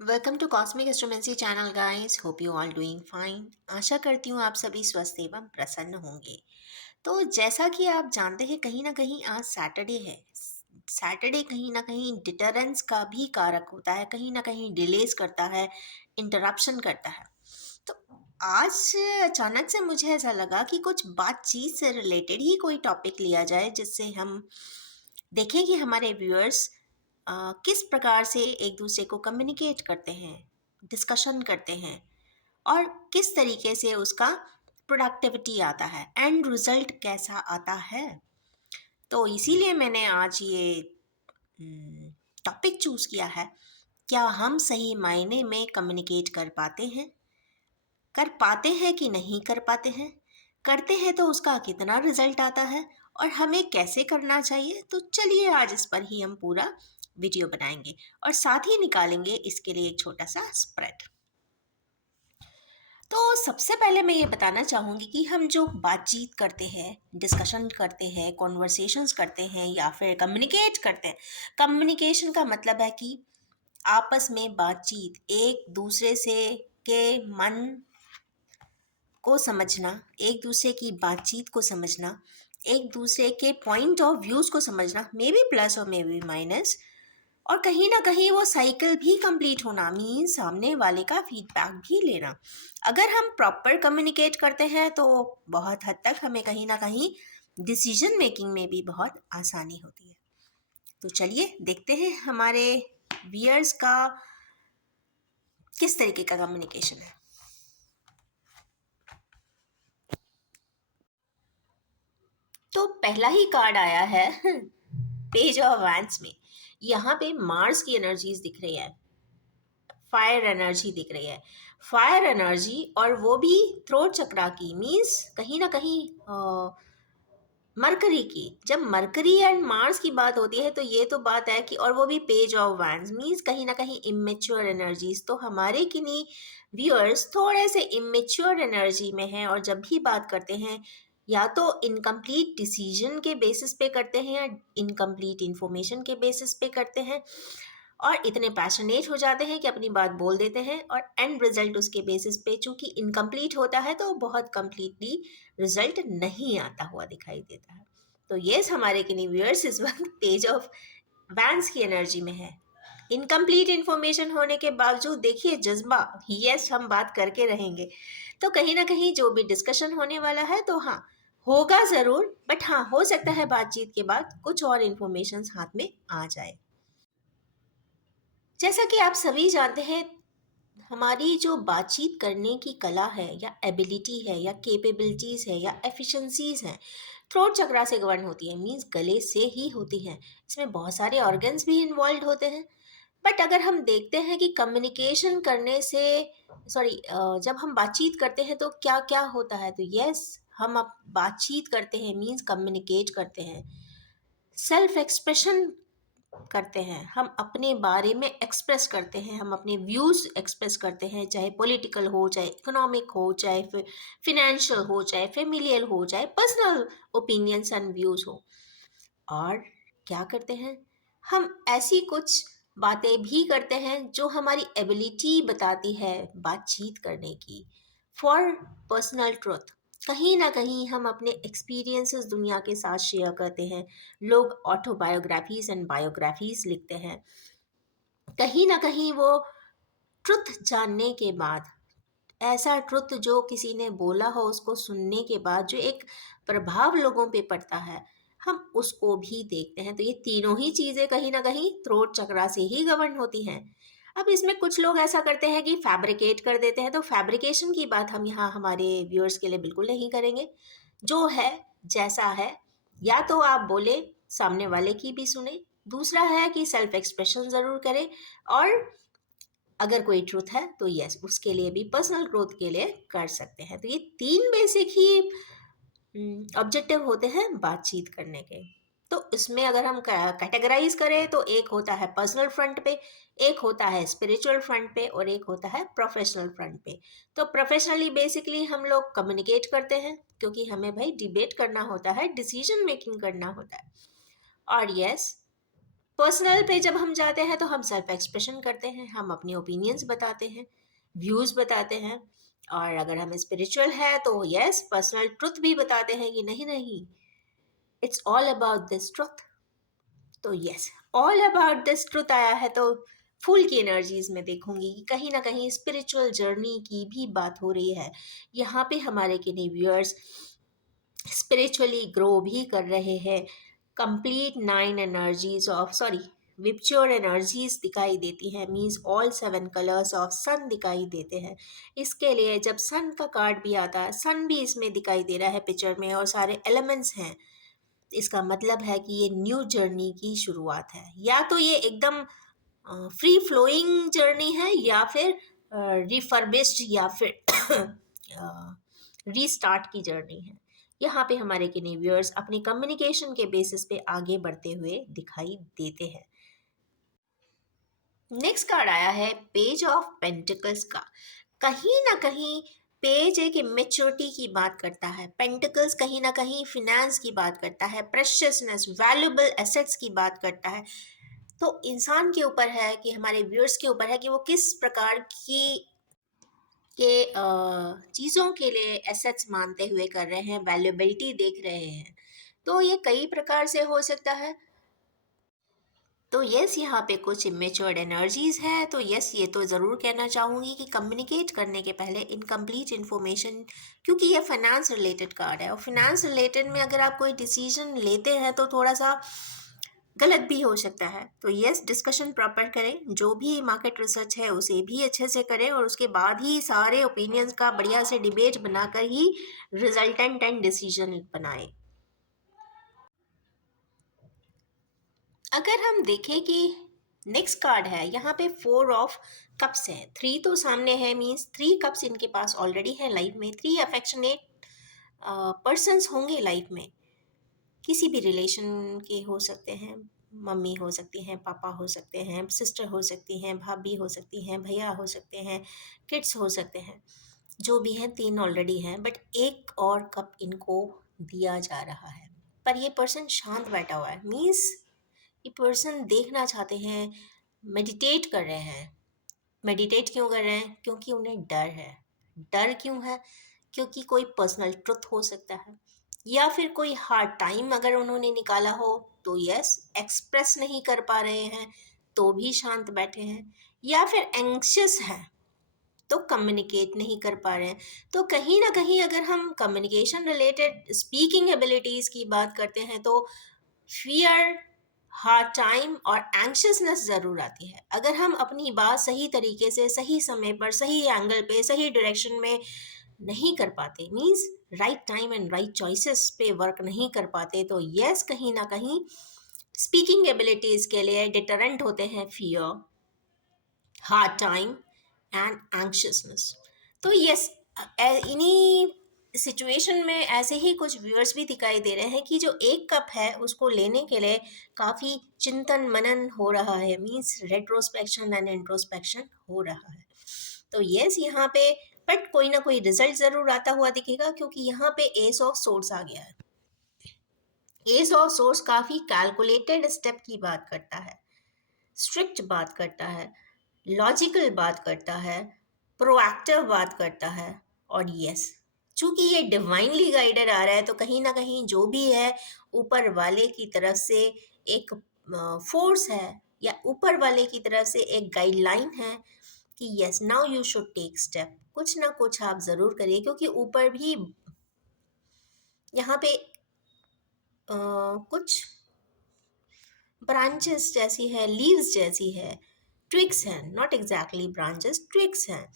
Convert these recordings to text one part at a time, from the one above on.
Welcome to cosmic astromancy channel guys. Hope you all doing fine. आशा करती हूँ आप सभी स्वस्थ एवं प्रसन्न होंगे। तो जैसा कि आप जानते हैं, कहीं ना कहीं आज सैटरडे है। सैटरडे कहीं ना कहीं डिटरेंस का भी कारक होता है, कहीं ना कहीं डिलेज करता है, इंटरप्शन करता है। तो आज अचानक से मुझे ऐसा लगा कि कुछ बातचीत से रिलेटेड ही कोई टॉपिक लिया जाए, जिससे हम देखें कि हमारे व्यूअर्स किस प्रकार से एक दूसरे को कम्युनिकेट करते हैं, डिस्कशन करते हैं, और किस तरीके से उसका प्रोडक्टिविटी आता है, एंड रिजल्ट कैसा आता है। तो इसीलिए मैंने आज ये टॉपिक चूज किया है। क्या हम सही मायने में कम्युनिकेट कर पाते हैं कि नहीं कर पाते हैं? करते हैं तो उसका कितना रिजल्ट आता है, और हमें कैसे करना चाहिए? तो चलिए आज इस पर ही हम पूरा वीडियो बनाएंगे और साथ ही निकालेंगे इसके लिए एक छोटा सा स्प्रेड। तो सबसे पहले मैं ये बताना चाहूँगी कि हम जो बातचीत करते हैं, डिस्कशन करते हैं, कॉन्वर्सेशंस करते हैं या फिर कम्युनिकेट करते हैं। कम्युनिकेशन का मतलब है कि आपस में बातचीत, एक दूसरे से के मन को समझना, एक दूसरे की बातचीत को समझना, एक दूसरे के पॉइंट ऑफ व्यूज़ को समझना, मे बी प्लस और मे बी माइनस, और कहीं ना कहीं वो साइकिल भी कंप्लीट होना, मीन सामने वाले का फीडबैक भी लेना। अगर हम प्रॉपर कम्युनिकेट करते हैं तो बहुत हद तक हमें कहीं ना कहीं डिसीजन मेकिंग में भी बहुत आसानी होती है। तो चलिए देखते हैं हमारे वियर्स का किस तरीके का कम्युनिकेशन है। तो पहला ही कार्ड आया है पेज ऑफ वैंड्स में। यहाँ पे मार्स की एनर्जीज दिख रही है, फायर एनर्जी दिख रही है, फायर एनर्जी, और वो भी थ्रोट चक्रा की, मीन्स कहीं ना कहीं मरकरी की। जब मरकरी एंड मार्स की बात होती है तो ये तो बात है कि, और वो भी पेज ऑफ वैंड्स, मीन्स कहीं ना कहीं इमेच्योर एनर्जीज। तो हमारे किन्हीं व्यूअर्स थोड़े से इमेच्योर एनर्जी में हैं, और जब भी बात करते हैं या तो इनकम्प्लीट डिसीजन के बेसिस पे करते हैं या इनकम्प्लीट इंफॉर्मेशन के बेसिस पे करते हैं, और इतने पैशनेट हो जाते हैं कि अपनी बात बोल देते हैं, और एंड रिजल्ट उसके बेसिस पे चूंकि इनकम्प्लीट होता है तो बहुत कंप्लीटली रिजल्ट नहीं आता हुआ दिखाई देता है। तो यस, हमारे किन्हीं व्यूअर्स इस वक्त पेज ऑफ वैंस की एनर्जी में है। इनकम्प्लीट इंफॉर्मेशन होने के बावजूद देखिए जज्बा, यस हम बात करके रहेंगे। तो कहीं ना कहीं जो भी डिस्कशन होने वाला है तो हाँ, होगा ज़रूर, बट हाँ, हो सकता है बातचीत के बाद कुछ और इन्फॉर्मेशन हाथ में आ जाए। जैसा कि आप सभी जानते हैं, हमारी जो बातचीत करने की कला है या एबिलिटी है या कैपेबिलिटीज़ है या एफिशिएंसीज हैं, थ्रोट चक्रा से गवर्न होती है, मीन्स गले से ही होती हैं। इसमें बहुत सारे ऑर्गन्स भी इन्वॉल्व होते हैं। बट अगर हम देखते हैं कि कम्युनिकेशन करने से, सॉरी, जब हम बातचीत करते हैं तो क्या क्या होता है, तो यस, हम अब बातचीत करते हैं मीन्स कम्युनिकेट करते हैं, सेल्फ एक्सप्रेशन करते हैं, हम अपने बारे में एक्सप्रेस करते हैं, हम अपने व्यूज़ एक्सप्रेस करते हैं, चाहे पॉलिटिकल हो, चाहे इकोनॉमिक हो, चाहे फिर फिनेंशियल हो, चाहे फेमिलियल हो, चाहे पर्सनल ओपिनियंस एंड व्यूज़ हो। और क्या करते हैं, हम ऐसी कुछ बातें भी करते हैं जो हमारी एबिलिटी बताती है बातचीत करने की, फॉर पर्सनल ट्रुथ। कहीं ना कहीं हम अपने एक्सपीरियंसेस दुनिया के साथ शेयर करते हैं। लोग ऑटोबायोग्राफीज एंड बायोग्राफीज लिखते हैं। कहीं ना कहीं वो ट्रुथ जानने के बाद, ऐसा ट्रुथ जो किसी ने बोला हो उसको सुनने के बाद जो एक प्रभाव लोगों पे पड़ता है, हम उसको भी देखते हैं। तो ये तीनों ही चीज़ें कहीं ना कहीं थ्रोट चक्रा से ही गवर्न होती हैं। अब इसमें कुछ लोग ऐसा करते हैं कि फैब्रिकेट कर देते हैं, तो फैब्रिकेशन की बात हम यहाँ हमारे व्यूअर्स के लिए बिल्कुल नहीं करेंगे। जो है जैसा है, या तो आप बोले, सामने वाले की भी सुने। दूसरा है कि सेल्फ एक्सप्रेशन ज़रूर करें, और अगर कोई ट्रूथ है तो यस, उसके लिए भी पर्सनल ग्रोथ के लिए कर सकते हैं। तो ये तीन बेसिक ही ऑब्जेक्टिव होते हैं बातचीत करने के। तो इसमें अगर हम कैटेगराइज करें तो एक होता है पर्सनल फ्रंट पे, एक होता है स्पिरिचुअल फ्रंट पे, और एक होता है प्रोफेशनल फ्रंट पे। तो प्रोफेशनली बेसिकली हम लोग कम्युनिकेट करते हैं क्योंकि हमें भाई डिबेट करना होता है, डिसीजन मेकिंग करना होता है। और यस, पर्सनल पे जब हम जाते हैं तो हम सेल्फ एक्सप्रेशन करते हैं, हम अपने ओपिनियंस बताते हैं, व्यूज़ बताते हैं। और अगर हम स्पिरिचुअल है तो यस, पर्सनल ट्रुथ भी बताते हैं कि नहीं नहीं, it's all about this truth. तो yes, all about this truth आया है तो फूल की एनर्जीज में देखूंगी कि कहीं ना कहीं स्पिरिचुअल जर्नी की भी बात हो रही है। यहाँ पे हमारे किन्हीं व्यूअर्स स्पिरिचुअली ग्रो भी कर रहे हैं। Complete nine energies of sorry विपच्योर एनर्जीज दिखाई देती है, means all seven colours of sun दिखाई देते हैं। इसके लिए जब सन का कार्ड भी आता है, सन भी इसमें दिखाई दे रहा है पिक्चर में, और सारे एलिमेंट्स हैं। इसका मतलब है कि ये न्यू जर्नी की शुरुआत है, या तो ये एकदम फ्री फ्लोइंग जर्नी है, या फिर रिफर्बिश्ड, या फिर रीस्टार्ट की जर्नी है। यहाँ पे हमारे किन्हीं व्यूअर्स अपने कम्युनिकेशन के बेसिस पे आगे बढ़ते हुए दिखाई देते हैं। नेक्स्ट कार्ड आया है पेज ऑफ पेंटिकल्स का। कहीं ना कहीं पेज एक इमेच्योरिटी की बात करता है, पेंटिकल्स कहीं ना कहीं फिनेंस की बात करता है, प्रेशियसनेस, वैल्यूएबल एसेट्स की बात करता है। तो इंसान के ऊपर है कि हमारे व्यूअर्स के ऊपर है कि वो किस प्रकार की चीज़ों के लिए एसेट्स मानते हुए कर रहे हैं, वैल्यूबिलिटी देख रहे हैं। तो ये कई प्रकार से हो सकता है। तो यस, यहाँ पे कुछ इमेच्योर्ड एनर्जीज है। तो यस, ये तो ज़रूर कहना चाहूँगी कि कम्युनिकेट करने के पहले इनकम्प्लीट इन्फॉर्मेशन, क्योंकि ये फाइनेंस रिलेटेड कार्ड है, और फाइनेंस रिलेटेड में अगर आप कोई डिसीजन लेते हैं तो थोड़ा सा गलत भी हो सकता है। तो यस, डिस्कशन प्रॉपर करें, जो भी मार्केट रिसर्च है उसे भी अच्छे से करें, और उसके बाद ही सारे ओपिनियंस का बढ़िया से डिबेट बनाकर ही रिजल्टेंट एंड डिसीजन बनाएं। अगर हम देखें कि नेक्स्ट कार्ड है, यहाँ पे फोर ऑफ कप्स है, थ्री तो सामने है, मीन्स थ्री कप्स इनके पास ऑलरेडी है लाइफ में। थ्री अफेक्शनेट पर्सन्स होंगे लाइफ में, किसी भी रिलेशन के हो सकते हैं। मम्मी हो सकती हैं, पापा हो सकते हैं, सिस्टर हो सकती हैं, भाभी हो सकती हैं, भैया हो सकते हैं, किड्स हो सकते हैं। जो भी हैं, तीन ऑलरेडी हैं, बट एक और कप इनको दिया जा रहा है। पर ये पर्सन शांत बैठा हुआ है, मीन्स ये पर्सन देखना चाहते हैं, मेडिटेट कर रहे हैं। मेडिटेट क्यों कर रहे हैं? क्योंकि उन्हें डर है। डर क्यों है? क्योंकि कोई पर्सनल ट्रुथ हो सकता है, या फिर कोई हार्ड टाइम अगर उन्होंने निकाला हो तो यस, एक्सप्रेस नहीं कर पा रहे हैं तो भी शांत बैठे हैं, या फिर एंग्शियस है तो कम्युनिकेट नहीं कर पा रहे हैं। तो कहीं ना कहीं अगर हम कम्युनिकेशन रिलेटेड स्पीकिंग एबिलिटीज़ की बात करते हैं तो फियर, हार्ड टाइम और एंग्शियसनेस ज़रूर आती है। अगर हम अपनी बात सही तरीके से, सही समय पर, सही एंगल पे, सही डायरेक्शन में नहीं कर पाते, means right time and right choices पे वर्क नहीं कर पाते, तो यस, कहीं ना कहीं स्पीकिंग एबिलिटीज़ के लिए डिटरेंट होते हैं फियर, हार्ड टाइम एंड एंग्शियसनेस। तो यस, इन्हीं सिचुएशन में ऐसे ही कुछ व्यूअर्स भी दिखाई दे रहे हैं कि जो एक कप है उसको लेने के लिए काफ़ी चिंतन मनन हो रहा है, मीन्स रेट्रोस्पेक्शन एंड इंट्रोस्पेक्शन हो रहा है। तो यस, यहाँ पे बट कोई ना कोई रिजल्ट ज़रूर आता हुआ दिखेगा, क्योंकि यहाँ पे एस ऑफ सोर्स आ गया है। एस ऑफ सोर्स काफ़ी कैलकुलेटेड स्टेप की बात करता है, स्ट्रिक्ट बात करता है, लॉजिकल बात करता है, प्रोएक्टिव बात करता है। और यस, चूंकि ये डिवाइनली गाइडेड आ रहा है तो कहीं ना कहीं जो भी है ऊपर वाले की तरफ से एक फोर्स है, या ऊपर वाले की तरफ से एक गाइडलाइन है कि yes, now you should take step, कुछ ना कुछ आप ज़रूर करिए, क्योंकि ऊपर भी यहाँ पे कुछ ब्रांचेस जैसी है, लीव्स जैसी है, ट्विग्स हैं, नॉट एग्जैक्टली ब्रांचेस, ट्विग्स हैं।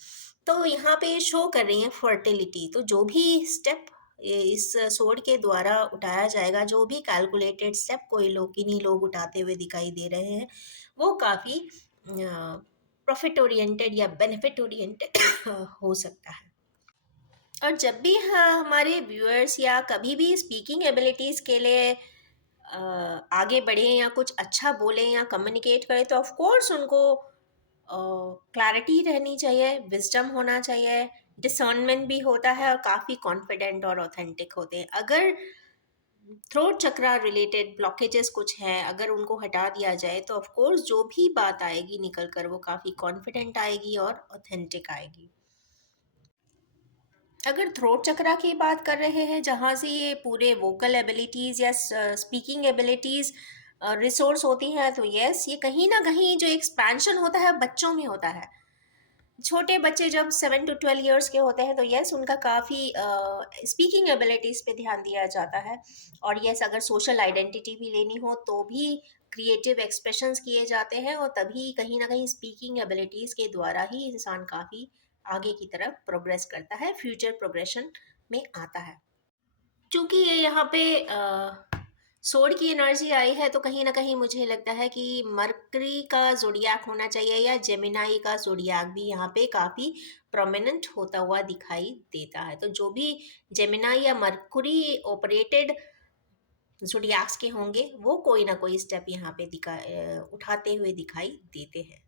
तो यहाँ पे शो कर रही हैं फर्टिलिटी। तो जो भी स्टेप इस सोड के द्वारा उठाया जाएगा, जो भी कैलकुलेटेड स्टेप कोई लोग, किन्हीं लोग उठाते हुए दिखाई दे रहे हैं, वो काफ़ी प्रॉफिट ओरिएंटेड या बेनिफिट ओरिएंटेड हो सकता है। और जब भी हमारे व्यूअर्स या कभी भी स्पीकिंग एबिलिटीज़ के लिए आगे बढ़ें या कुछ अच्छा बोलें या कम्युनिकेट करें, तो ऑफ कोर्स उनको क्लैरिटी रहनी चाहिए, विजडम होना चाहिए, डिसर्नमेंट भी होता है, और काफ़ी कॉन्फिडेंट और ऑथेंटिक होते हैं। अगर थ्रोट चक्रा रिलेटेड ब्लॉकेजेस कुछ हैं, अगर उनको हटा दिया जाए तो ऑफ कोर्स जो भी बात आएगी निकल कर वो काफ़ी कॉन्फिडेंट आएगी और ऑथेंटिक आएगी। अगर थ्रोट चक्रा की बात कर रहे हैं जहाँ से ये पूरे वोकल एबिलिटीज़ या स्पीकिंग एबिलिटीज़ रिसोर्स होती हैं, तो यस, ये कहीं ना कहीं जो एक्सपेंशन होता है बच्चों में होता है। छोटे बच्चे जब 7 to 12 ईयर्स के होते हैं तो यस, उनका काफ़ी स्पीकिंग एबिलिटीज़ पे ध्यान दिया जाता है। और यस, अगर सोशल आइडेंटिटी भी लेनी हो तो भी क्रिएटिव एक्सप्रेशंस किए जाते हैं, और तभी कहीं ना कहीं स्पीकिंग एबिलिटीज़ के द्वारा ही इंसान काफ़ी आगे की तरफ प्रोग्रेस करता है, फ्यूचर प्रोग्रेशन में आता है। चूँकि ये यहाँ पे सोड की एनर्जी आई है, तो कहीं न कहीं मुझे लगता है कि मरकरी का ज़ोडिएक होना चाहिए, या जेमिनी का ज़ोडिएक भी यहाँ पे काफ़ी प्रोमिनेंट होता हुआ दिखाई देता है। तो जो भी जेमिनी या मरकुरी ऑपरेटेड ज़ोडिएक्स के होंगे, वो कोई ना कोई स्टेप यहाँ पे उठाते हुए दिखाई देते हैं।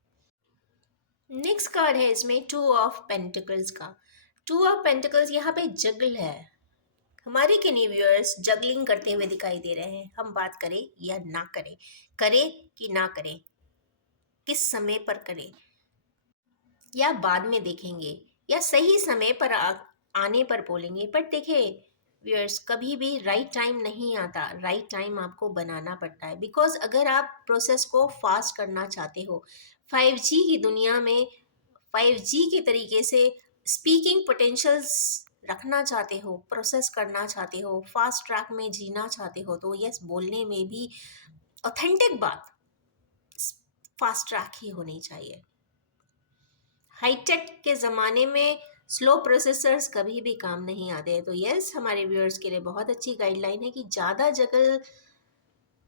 नेक्स्ट कार्ड है इसमें टू ऑफ पेंटिकल्स का। टू ऑफ पेंटिकल्स यहाँ पे जगल है। हमारे किन्हीं व्यूअर्स जगलिंग करते हुए दिखाई दे रहे हैं। हम बात करें या ना करें, करें कि ना करें, किस समय पर करें, या बाद में देखेंगे, या सही समय पर आने पर बोलेंगे। पर देखिए व्यूअर्स, कभी भी राइट टाइम नहीं आता, राइट टाइम आपको बनाना पड़ता है। बिकॉज अगर आप प्रोसेस को फास्ट करना चाहते हो, 5G की दुनिया में 5G के तरीके से स्पीकिंग पोटेंशियल्स रखना चाहते हो, प्रोसेस करना चाहते हो, फास्ट ट्रैक में जीना चाहते हो, तो यस, बोलने में भी ऑथेंटिक बात फास्ट ट्रैक ही होनी चाहिए। हाईटेक के ज़माने में स्लो प्रोसेसर्स कभी भी काम नहीं आते। तो यस, हमारे व्यूअर्स के लिए बहुत अच्छी गाइडलाइन है कि ज़्यादा जगल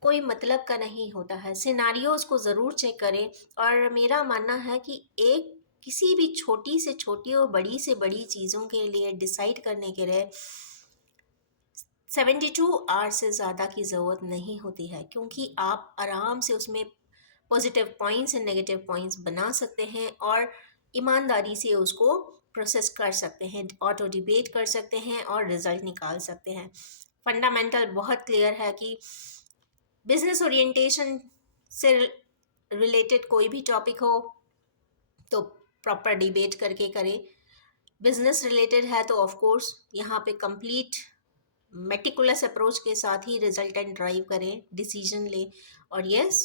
कोई मतलब का नहीं होता है। सिनारियोज को ज़रूर चेक करें। और मेरा मानना है कि एक किसी भी छोटी से छोटी और बड़ी से बड़ी चीज़ों के लिए डिसाइड करने के लिए 72 आवर्स से ज़्यादा की ज़रूरत नहीं होती है, क्योंकि आप आराम से उसमें positive points and negative points बना सकते हैं, और ईमानदारी से उसको प्रोसेस कर सकते हैं, ऑटो डिबेट कर सकते हैं और रिजल्ट निकाल सकते हैं। फंडामेंटल बहुत क्लियर है कि बिजनेस ओरिएंटेशन से रिलेटेड कोई भी टॉपिक हो तो प्रॉपर डिबेट करके करें। बिजनेस रिलेटेड है तो ऑफ कोर्स यहाँ पे कंप्लीट मेटिकुलस अप्रोच के साथ ही रिजल्टेंट ड्राइव करें, डिसीजन लें। और यस,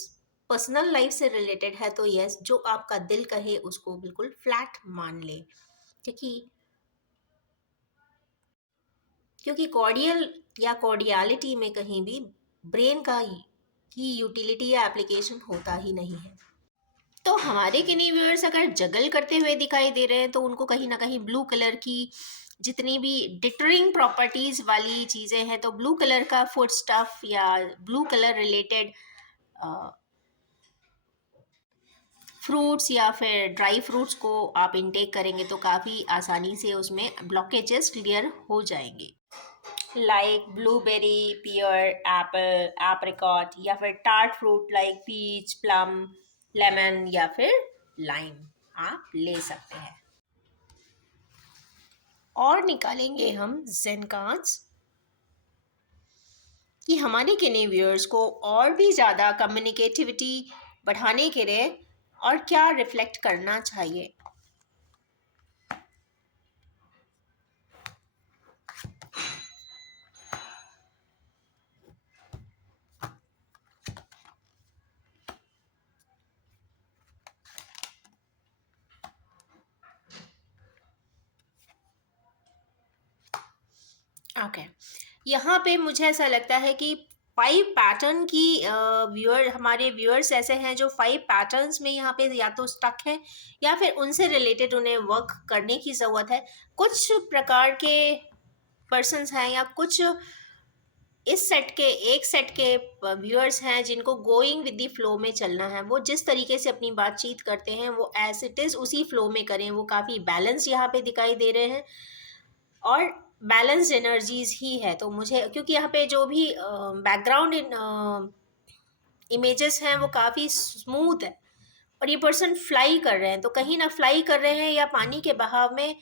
पर्सनल लाइफ से रिलेटेड है तो यस, जो आपका दिल कहे उसको बिल्कुल फ्लैट मान ले। क्योंकि क्योंकि कॉर्डियल या कॉर्डियलिटी में कहीं भी ब्रेन का की यूटिलिटी या एप्लीकेशन होता ही नहीं है। तो हमारे किन्हीं व्यूअर्स अगर जगल करते हुए दिखाई दे रहे हैं तो उनको कहीं ना कहीं ब्लू कलर की जितनी भी डिटरिंग प्रॉपर्टीज वाली चीज़ें हैं, तो ब्लू कलर का फूड स्टफ या ब्लू कलर रिलेटेड फ्रूट्स या फिर ड्राई फ्रूट्स को आप इनटेक करेंगे तो काफ़ी आसानी से उसमें ब्लॉकेजेस क्लियर हो जाएंगे। Like blueberry, pear, apple, apricot, या फिर tart fruit like peach, plum, lemon या फिर लाइम आप ले सकते हैं। और निकालेंगे हम जेन कार्ड्स कि हमारे किन्हीं व्यूअर्स को और भी ज़्यादा कम्युनिकेटिविटी बढ़ाने के लिए और क्या रिफ्लेक्ट करना चाहिए। ओके, यहाँ पे मुझे ऐसा लगता है कि 5 पैटर्न की हमारे व्यूअर्स ऐसे हैं जो 5 पैटर्न्स में यहाँ पे या तो स्टक है या फिर उनसे रिलेटेड उन्हें वर्क करने की ज़रूरत है। कुछ प्रकार के पर्सन्स हैं या कुछ इस सेट के एक सेट के व्यूअर्स हैं जिनको गोइंग विद द फ्लो में चलना है। वो जिस तरीके से अपनी बातचीत करते हैं वो एज इट इज़ उसी फ्लो में करें। वो काफ़ी बैलेंस यहाँ पे दिखाई दे रहे हैं और बैलेंस्ड एनर्जीज ही है। तो मुझे क्योंकि यहाँ पे जो भी बैकग्राउंड इमेजेस हैं वो काफ़ी स्मूथ है, और ये पर्सन फ्लाई कर रहे हैं, तो कहीं ना फ्लाई कर रहे हैं या पानी के बहाव में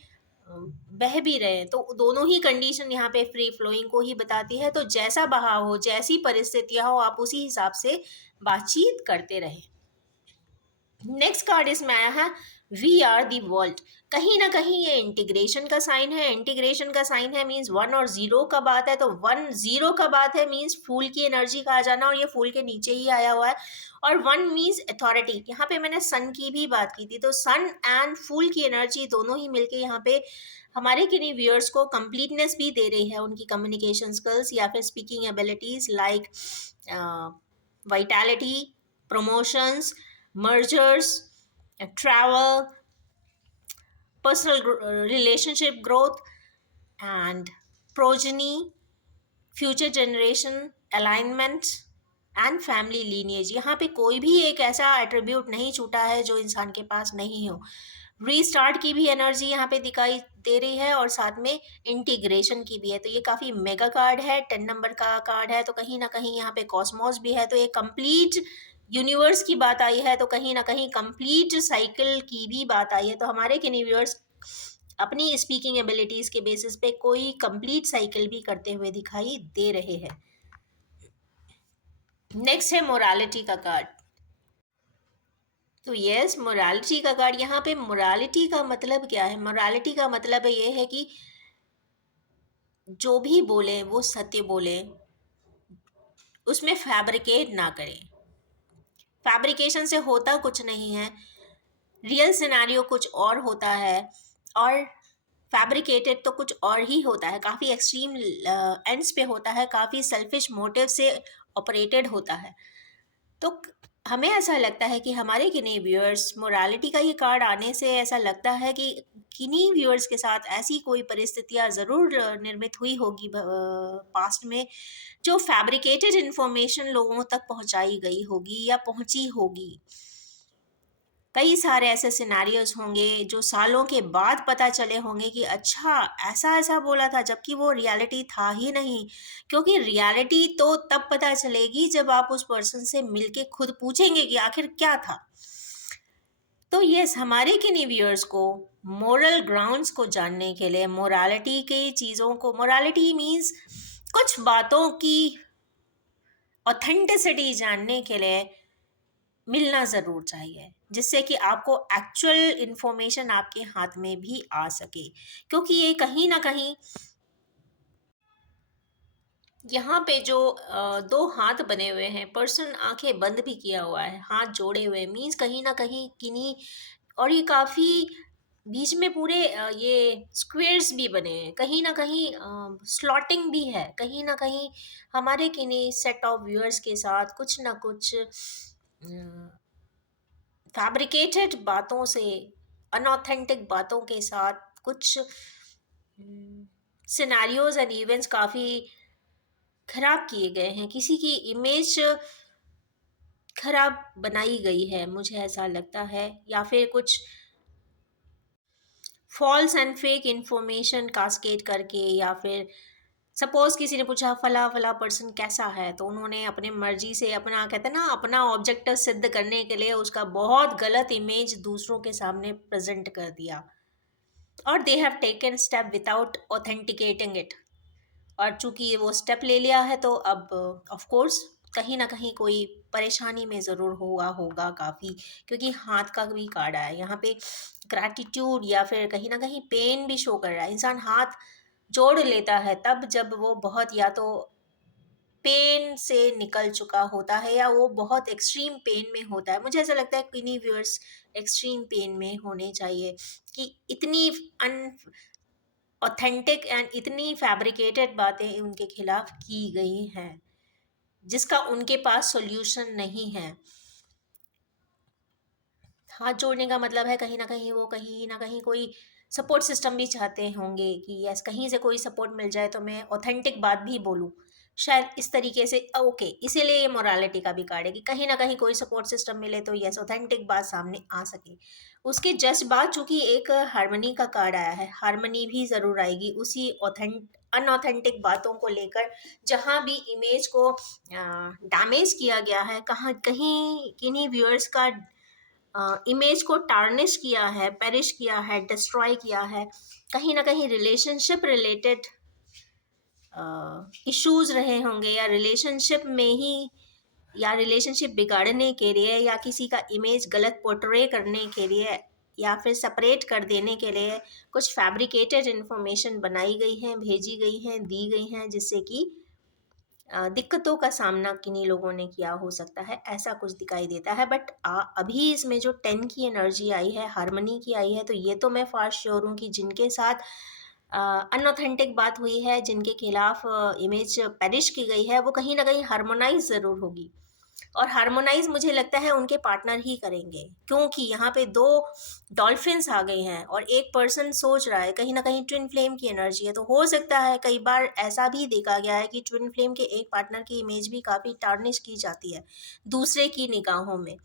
बह भी रहे हैं, तो दोनों ही कंडीशन यहाँ पे फ्री फ्लोइंग को ही बताती है। तो जैसा बहाव हो, जैसी परिस्थितियाँ हो, आप उसी हिसाब से बातचीत करते रहें। नेक्स्ट कार्ड इसमें आया है वी आर दी वर्ल्ड। कहीं ना कहीं ये इंटीग्रेशन का साइन है। इंटीग्रेशन का साइन है मीन्स वन और जीरो का बात है, तो वन जीरो का बात है मीन्स फूल की एनर्जी का आ जाना, और ये फूल के नीचे ही आया हुआ है। और वन मीन्स अथॉरिटी। यहाँ पे मैंने सन की भी बात की थी, तो सन एंड फूल की एनर्जी दोनों ही मिलके यहाँ पे हमारे किन्हीं व्यूअर्स को कंप्लीटनेस भी दे रही है, उनकी कम्युनिकेशन स्किल्स या फिर speaking abilities like vitality, promotions, mergers, travel, personal relationship growth, and progeny, future generation, alignment and family lineage. यहाँ पे कोई भी एक ऐसा एट्रीब्यूट नहीं छूटा है जो इंसान के पास नहीं हो। रीस्टार्ट की भी एनर्जी यहाँ पे दिखाई दे रही है, और साथ में इंटीग्रेशन की भी है। तो ये काफ़ी मेगा कार्ड है, 10 नंबर का कार्ड है, तो कहीं ना कहीं यहाँ पे कॉस्मोस भी है, तो ये कंप्लीट यूनिवर्स की बात आई है, तो कहीं ना कहीं कंप्लीट साइकिल की भी बात आई है। तो हमारे यूनिवर्स अपनी स्पीकिंग एबिलिटीज के बेसिस पे कोई कंप्लीट साइकिल भी करते हुए दिखाई दे रहे हैं। नेक्स्ट है मोरालिटी का कार्ड। तो यस, मोरालिटी का कार्ड। यहाँ पे मोरालिटी का मतलब क्या है? मोरालिटी का मतलब ये है कि जो भी बोले वो सत्य बोले, उसमें फैब्रिकेट ना करें। फैब्रिकेशन से होता कुछ नहीं है, रियल सिनेरियो कुछ और होता है, और फैब्रिकेटेड तो कुछ और ही होता है, काफ़ी एक्सट्रीम एंड्स पे होता है, काफ़ी सेल्फिश मोटिव से ऑपरेटेड होता है। तो हमें ऐसा लगता है कि हमारे किन्हीं व्यूअर्स, मोरालिटी का ये कार्ड आने से ऐसा लगता है कि किन्हीं व्यूअर्स के साथ ऐसी कोई परिस्थितियाँ ज़रूर निर्मित हुई होगी पास्ट में, जो फैब्रिकेटेड इंफॉर्मेशन लोगों तक पहुंचाई गई होगी या पहुंची होगी। कई सारे ऐसे सिनेरियोज होंगे जो सालों के बाद पता चले होंगे कि अच्छा ऐसा ऐसा बोला था, जबकि वो रियलिटी था ही नहीं। क्योंकि रियलिटी तो तब पता चलेगी जब आप उस पर्सन से मिलके खुद पूछेंगे कि आखिर क्या था। तो यस, हमारे किन्हीं व्यूअर्स को मोरल ग्राउंड्स को जानने के लिए, मोरालिटी की चीज़ों को, मोरालिटी मीन्स कुछ बातों की ऑथेंटिसिटी जानने के लिए मिलना ज़रूर चाहिए, जिससे कि आपको एक्चुअल इन्फॉर्मेशन आपके हाथ में भी आ सके। क्योंकि ये कहीं ना कहीं यहाँ पे जो दो हाथ बने हुए हैं, पर्सन आंखें बंद भी किया हुआ है, हाथ जोड़े हुए, मीन्स कहीं ना कहीं किन्हीं, और ये काफ़ी बीच में पूरे ये स्क्वेयर्स भी बने हैं, कहीं ना कहीं स्लॉटिंग भी है, कहीं ना कहीं हमारे किन्हीं सेट ऑफ व्यूअर्स के साथ कुछ ना कुछ फैब्रिकेटेड बातों से, अनऑथेंटिक बातों के साथ कुछ सिनेरियोज एंड इवेंट्स काफ़ी खराब किए गए हैं, किसी की इमेज खराब बनाई गई है, मुझे ऐसा लगता है। या फिर कुछ false and fake information cascade करके, या फिर सपोज किसी ने पूछा फला फला पर्सन कैसा है, तो उन्होंने अपने मर्जी से अपना, कहते हैं ना, अपना ऑब्जेक्टिव सिद्ध करने के लिए उसका बहुत गलत इमेज दूसरों के सामने प्रेजेंट कर दिया, और they have taken step without authenticating it. और चूंकि वो स्टेप ले लिया है, तो अब ऑफ कोर्स कहीं ना कहीं कोई परेशानी में ज़रूर हुआ होगा काफ़ी, क्योंकि हाथ का भी कार्ड आया है यहाँ पे। ग्रैटिट्यूड या फिर कहीं ना कहीं पेन भी शो कर रहा है। इंसान हाथ जोड़ लेता है तब जब वो बहुत, या तो पेन से निकल चुका होता है, या वो बहुत एक्सट्रीम पेन में होता है। मुझे ऐसा लगता है किन्हीं व्यूअर्स एक्सट्रीम पेन में होने चाहिए कि इतनी अन ऑथेंटिक एंड इतनी फैब्रिकेटेड बातें उनके खिलाफ की गई हैं, जिसका उनके पास सॉल्यूशन नहीं है। हाथ जोड़ने का मतलब है कहीं वो कहीं ना कहीं कोई सपोर्ट सिस्टम भी चाहते होंगे कि यस, कहीं से कोई सपोर्ट मिल जाए तो मैं ऑथेंटिक बात भी बोलूँ, शायद इस तरीके से। ओके, इसीलिए ये मोरालिटी का भी कार्ड है कि कहीं ना कहीं कोई सपोर्ट सिस्टम मिले तो यस, ऑथेंटिक बात सामने आ सके। उसके जस्ट बाद चूंकि एक हारमनी का कार्ड आया है, हारमनी भी ज़रूर आएगी उसी अनऑथेंटिक बातों को लेकर, जहाँ भी इमेज को डैमेज किया गया है, कहाँ कहीं किन्हीं व्यूअर्स का इमेज को टार्निश किया है, पेरिश किया है, डिस्ट्रॉय किया है। कहीं ना कहीं रिलेशनशिप रिलेटेड इश्यूज रहे होंगे, या रिलेशनशिप में ही, या रिलेशनशिप बिगाड़ने के लिए, या किसी का इमेज गलत पोर्ट्रे करने के लिए, या फिर सेपरेट कर देने के लिए कुछ फैब्रिकेटेड इंफॉर्मेशन बनाई गई हैं, भेजी गई हैं, दी गई हैं, जिससे कि दिक्कतों का सामना किन्हीं लोगों ने किया हो सकता है, ऐसा कुछ दिखाई देता है। बट अभी इसमें जो 10 की एनर्जी आई है, हार्मनी की आई है, तो ये तो मैं फार श्योर हूँ कि जिनके साथ अनऑथेंटिक बात हुई है, जिनके खिलाफ इमेज पेरिश की गई है, वो कहीं ना कहीं हार्मोनाइज ज़रूर होगी। और हार्मोनाइज मुझे लगता है उनके पार्टनर ही करेंगे, क्योंकि यहाँ पे दो डॉल्फिन्स आ गई हैं और एक पर्सन सोच रहा है, कहीं ना कहीं ट्विन फ्लेम की एनर्जी है। तो हो सकता है, कई बार ऐसा भी देखा गया है कि ट्विन फ्लेम के एक पार्टनर की इमेज भी काफ़ी टार्निश की जाती है दूसरे की निगाहों में।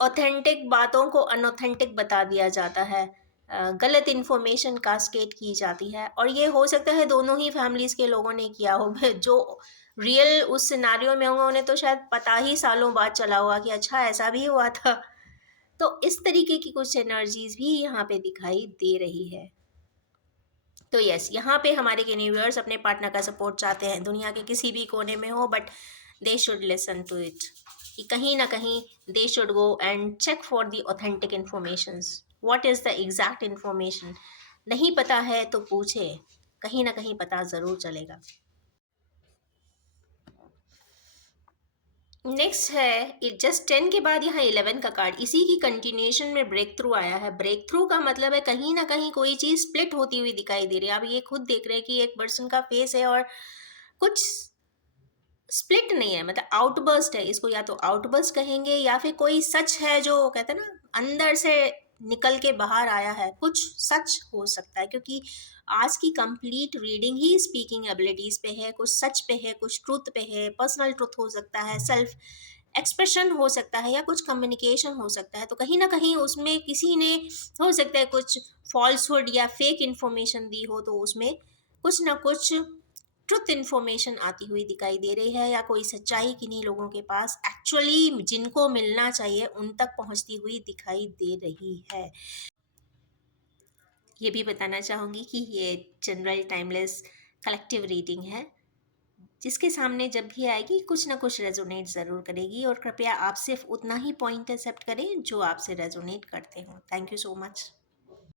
ऑथेंटिक बातों को अनऑथेंटिक बता दिया जाता है, गलत इन्फॉर्मेशन कास्केट की जाती है, और ये हो सकता है दोनों ही फैमिलीज के लोगों ने किया हो। जो रियल उस सिनारियो में होंगे उन्हें तो शायद पता ही सालों बाद चला होगा कि अच्छा ऐसा भी हुआ था। तो इस तरीके की कुछ एनर्जीज भी यहाँ पे दिखाई दे रही है। तो यस, यहाँ पे हमारे यूनिवर्स अपने पार्टनर का सपोर्ट चाहते हैं, दुनिया के किसी भी कोने में हो, but they should listen to it, कि कहीं ना कहीं they should go and check for the authentic informations. What is the exact information, नहीं पता है तो पूछे, कहीं ना कहीं पता ज़रूर चलेगा। नेक्स्ट है जस्ट 10 के बाद यहाँ 11 का कार्ड, इसी की कंटिन्यूएशन में ब्रेक थ्रू आया है। ब्रेक थ्रू का मतलब है कहीं ना कहीं कोई चीज़ स्प्लिट होती हुई दिखाई दे रही है। आप ये खुद देख रहे हैं कि एक पर्सन का फेस है और कुछ स्प्लिट नहीं है, मतलब आउटबर्स्ट है, इसको या तो आउटबर्स्ट कहेंगे, या फिर कोई सच है जो कहते हैं ना अंदर से निकल के बाहर आया है, कुछ सच हो सकता है, क्योंकि आज की complete reading he speaking abilities पे है, कुछ सच पे है, कुछ ट्रुथ पे है, पर्सनल ट्रुथ हो सकता है, सेल्फ एक्सप्रेशन हो सकता है, या कुछ कम्युनिकेशन हो सकता है। तो कहीं ना कहीं उसमें किसी ने, हो सकता है कुछ फॉल्सहुड या फेक इंफॉर्मेशन दी हो, तो उसमें कुछ ना कुछ ट्रुथ इन्फॉर्मेशन आती हुई दिखाई दे रही है, या कोई सच्चाई किन्हीं लोगों के पास एक्चुअली जिनको मिलना चाहिए उन तक पहुंचती हुई दिखाई दे रही है। ये भी बताना चाहूँगी कि ये जनरल टाइमलेस कलेक्टिव रीडिंग है, जिसके सामने जब भी आएगी कुछ ना कुछ रेजोनेट ज़रूर करेगी, और कृपया आप सिर्फ उतना ही पॉइंट एक्सेप्ट करें जो आपसे रेजोनेट करते हो। Thank you so much.